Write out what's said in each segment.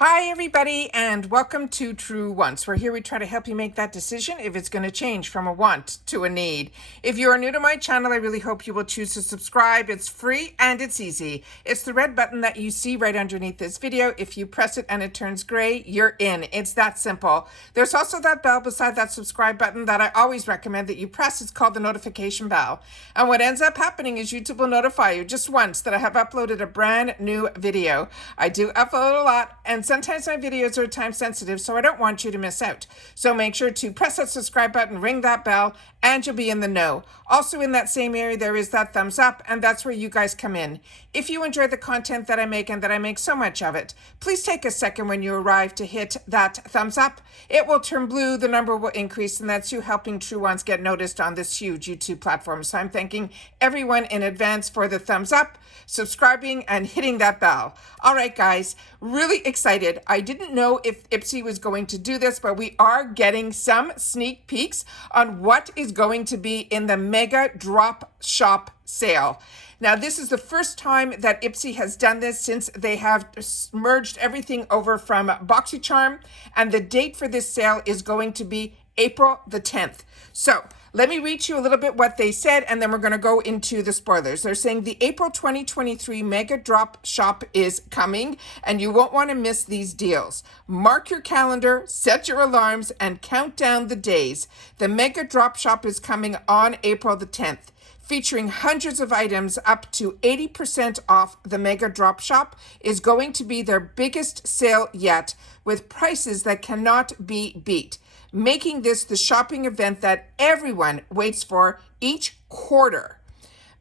Hi everybody and welcome to True Wants. We're here, we try to help you make that decision if it's going to change from a want to a need. If you are new to my channel, I really hope you will choose to subscribe. It's free and it's easy. It's the red button that you see right underneath this video. If you press it and it turns gray, you're in. It's that simple. There's also that bell beside that subscribe button that I always recommend that you press. It's called the notification bell. And what ends up happening is YouTube will notify you just once that I have uploaded a brand new video. I do upload a lot, and sometimes my videos are time sensitive, so I don't want you to miss out. So make sure to press that subscribe button, ring that bell, and you'll be in the know. Also in that same area, there is that thumbs up, and that's where you guys come in. If you enjoy the content that I make and that I make so much of it, please take a second when you arrive to hit that thumbs up. It will turn blue, the number will increase, and that's you helping True Ones get noticed on this huge YouTube platform. So I'm thanking everyone in advance for the thumbs up, subscribing, and hitting that bell. All right, guys, really excited. I didn't know if IPSY was going to do this, but we are getting some sneak peeks on what is going to be in the Mega Drop Shop sale. Now, this is the first time that IPSY has done this since they have merged everything over from BoxyCharm, and the date for this sale is going to be April the 10th. So let me read you a little bit what they said, and then we're going to go into the spoilers. They're saying the April 2023 Mega Drop Shop is coming, and you won't want to miss these deals. Mark your calendar, set your alarms, and count down the days. The Mega Drop Shop is coming on April the 10th. Featuring hundreds of items up to 80% off, the Mega Drop Shop is going to be their biggest sale yet, with prices that cannot be beat, making this the shopping event that everyone waits for each quarter.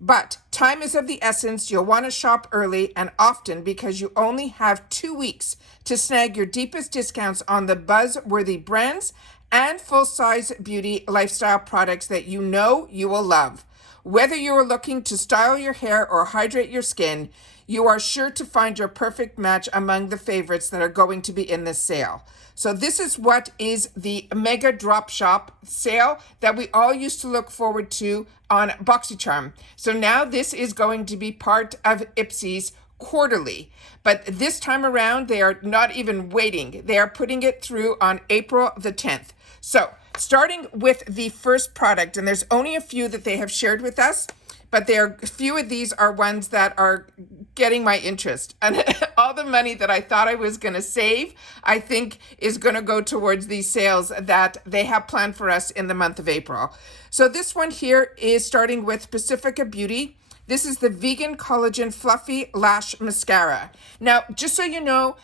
But time is of the essence. You'll want to shop early and often because you only have 2 weeks to snag your deepest discounts on the buzz-worthy brands and full-size beauty lifestyle products that you know you will love. Whether you are looking to style your hair or hydrate your skin, you are sure to find your perfect match among the favorites that are going to be in this sale. So this is what is the Mega Drop Shop sale that we all used to look forward to on BoxyCharm. So now this is going to be part of IPSY's quarterly. But this time around, they are not even waiting. They are putting it through on April the 10th. So starting with the first product, and there's only a few that they have shared with us, but a few of these are ones that are getting my interest. And all the money that I thought I was going to save, I think is going to go towards these sales that they have planned for us in the month of April. So this one here is starting with Pacifica Beauty. This is the Vegan Collagen Fluffy Lash Mascara. Now, just so you know,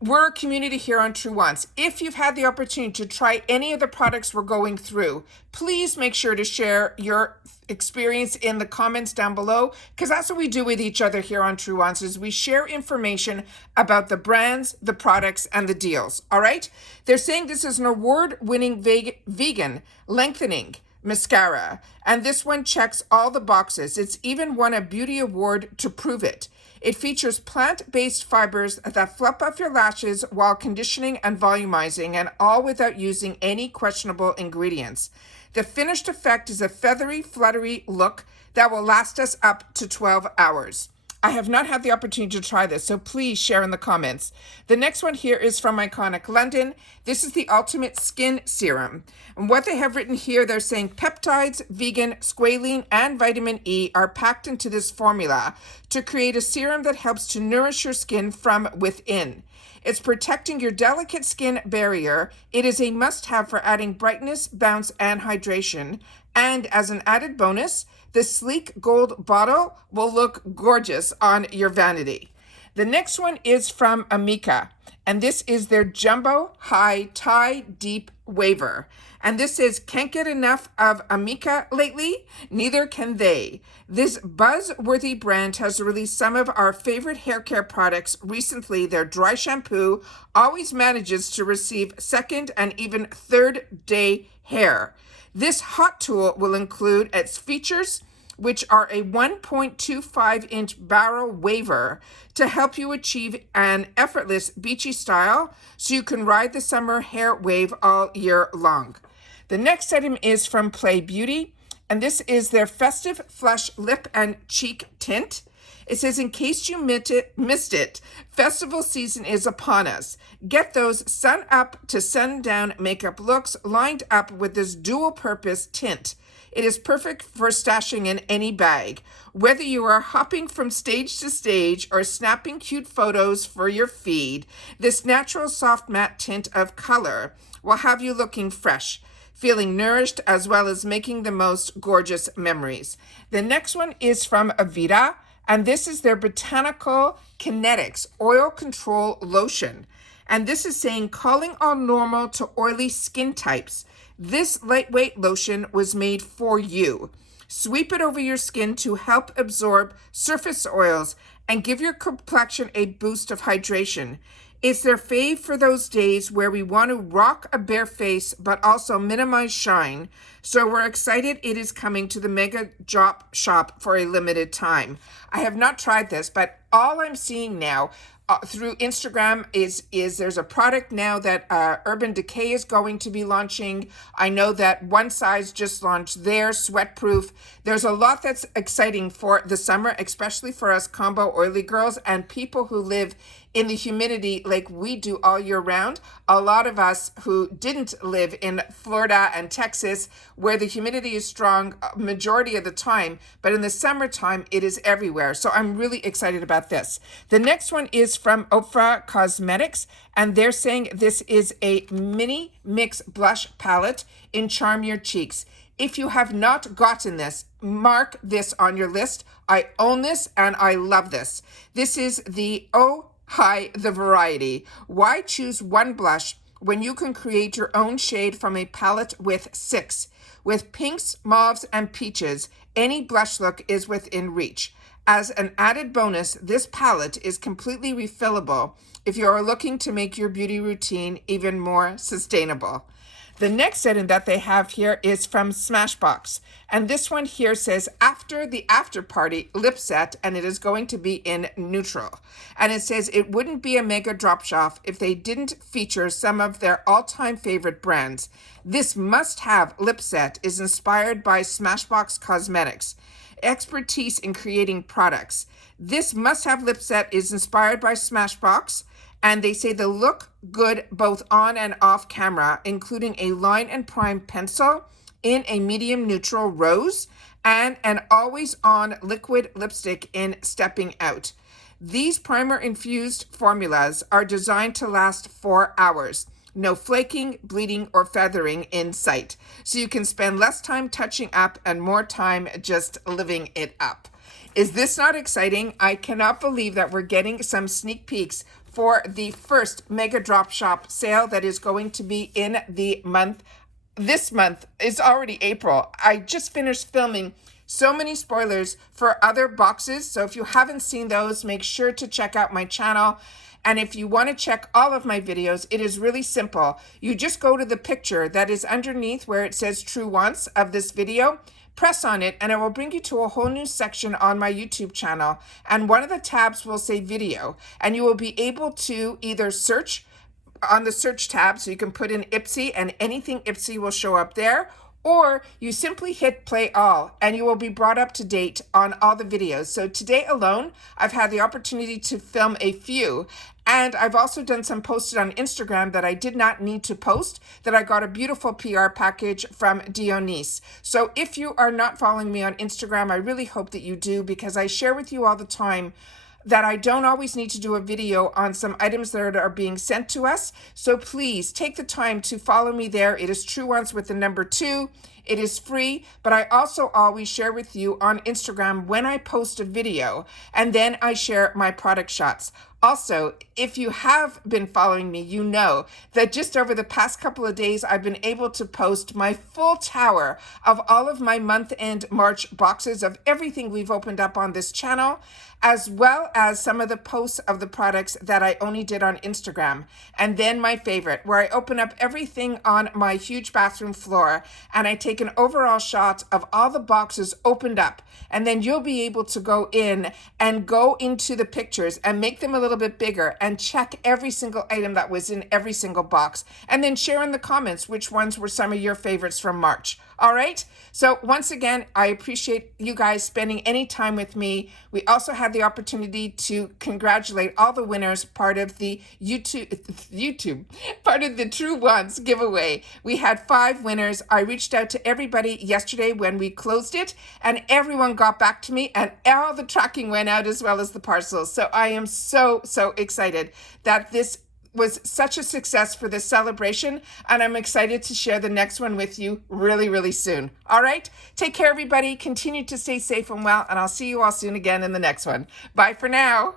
we're a community here on True Wants. If you've had the opportunity to try any of the products we're going through, please make sure to share your experience in the comments down below, because that's what we do with each other here on True Wants, is we share information about the brands, the products, and the deals. All right? They're saying this is an award-winning vegan lengthening mascara, and this one checks all the boxes. It's even won a beauty award to prove it. It features plant-based fibers that fluff off your lashes while conditioning and volumizing, and all without using any questionable ingredients. The finished effect is a feathery, fluttery look that will last us up to 12 hours. I have not had the opportunity to try this, so please share in the comments. The next one here is from Iconic London. This is the Ultimate Skin Serum. And what they have written here, they're saying peptides, vegan, squalene, and vitamin E are packed into this formula to create a serum that helps to nourish your skin from within. It's protecting your delicate skin barrier. It is a must-have for adding brightness, bounce, and hydration. And as an added bonus, the sleek gold bottle will look gorgeous on your vanity. The next one is from Amika, and this is their Jumbo High Tie Deep Waver. And this says, can't get enough of Amika lately? Neither can they. This buzz-worthy brand has released some of our favorite hair care products recently. Their dry shampoo always manages to receive second and even third day hair. This hot tool will include its features, which are a 1.25-inch barrel waver to help you achieve an effortless beachy style so you can ride the summer hair wave all year long. The next item is from Play Beauty, and this is their Festive Flush Lip and Cheek Tint. It says, in case you missed it, festival season is upon us. Get those sun up to sundown makeup looks lined up with this dual purpose tint. It is perfect for stashing in any bag. Whether you are hopping from stage to stage or snapping cute photos for your feed, this natural soft matte tint of color will have you looking fresh, feeling nourished, as well as making the most gorgeous memories. The next one is from Aveda, and this is their Botanical Kinetics Oil Control Lotion. And this is saying, calling all normal to oily skin types. This lightweight lotion was made for you. Sweep it over your skin to help absorb surface oils and give your complexion a boost of hydration. It's their fave for those days where we want to rock a bare face but also minimize shine. So we're excited it is coming to the Mega Drop Shop for a limited time. I have not tried this, but all I'm seeing now through Instagram is there's a product now that Urban Decay is going to be launching. I know that One Size just launched their Sweatproof. There's a lot that's exciting for the summer, especially for us combo oily girls and people who live in the humidity like we do all year round. A lot of us who didn't live in Florida and Texas, where the humidity is strong majority of the time, but in the summertime it is everywhere. So I'm really excited about this. The next one is from Ofra Cosmetics, and they're saying this is a mini mix blush palette in Charm Your Cheeks. If you have not gotten this, mark this on your list. I own this and I love this. This is the the variety. Why choose one blush when you can create your own shade from a palette with 6? With pinks, mauves, and peaches, any blush look is within reach. As an added bonus, this palette is completely refillable if you are looking to make your beauty routine even more sustainable. The next setting that they have here is from Smashbox. And this one here says, after the after party lip set, and it is going to be in neutral. And it says it wouldn't be a mega drop shop if they didn't feature some of their all-time favorite brands. This must-have lip set is inspired by Smashbox Cosmetics expertise in creating products. This must-have lip set is inspired by Smashbox, and they say they look good both on and off camera, including a line and prime pencil in a medium neutral rose and an always-on liquid lipstick in Stepping Out. These primer-infused formulas are designed to last 4 hours. No flaking, bleeding, or feathering in sight. So you can spend less time touching up and more time just living it up. Is this not exciting? I cannot believe that we're getting some sneak peeks for the first Mega Drop Shop sale that is going to be in the month. This month is already April. I just finished filming so many spoilers for other boxes. So if you haven't seen those, make sure to check out my channel. And if you want to check all of my videos, it is really simple. You just go to the picture that is underneath where it says True Wants of this video, press on it, and it will bring you to a whole new section on my YouTube channel. And one of the tabs will say video, and you will be able to either search on the search tab, so you can put in IPSY and anything IPSY will show up there, or you simply hit play all and you will be brought up to date on all the videos. So today alone, I've had the opportunity to film a few, and I've also done some posted on Instagram that I did not need to post, that I got a beautiful PR package from Dionys. So if you are not following me on Instagram, I really hope that you do, because I share with you all the time that I don't always need to do a video on some items that are being sent to us. So please take the time to follow me there. It is True Ones with the number 2. It is free, but I also always share with you on Instagram when I post a video, and then I share my product shots. Also, if you have been following me, you know that just over the past couple of days, I've been able to post my full tower of all of my month-end March boxes of everything we've opened up on this channel, as well as some of the posts of the products that I only did on Instagram. And then my favorite, where I open up everything on my huge bathroom floor, and I take an overall shot of all the boxes opened up. And then you'll be able to go in and go into the pictures and make them a little little bit bigger and check every single item that was in every single box, and then share in the comments which ones were some of your favorites from March. All right. So once again, I appreciate you guys spending any time with me. We also had the opportunity to congratulate all the winners, part of the part of the True Ones giveaway. We had 5 winners. I reached out to everybody yesterday when we closed it, and everyone got back to me, and all the tracking went out as well as the parcels. So I am so excited that this was such a success for this celebration, and I'm excited to share the next one with you really soon. All right, take care everybody, continue to stay safe and well, and I'll see you all soon again in the next one. Bye for now.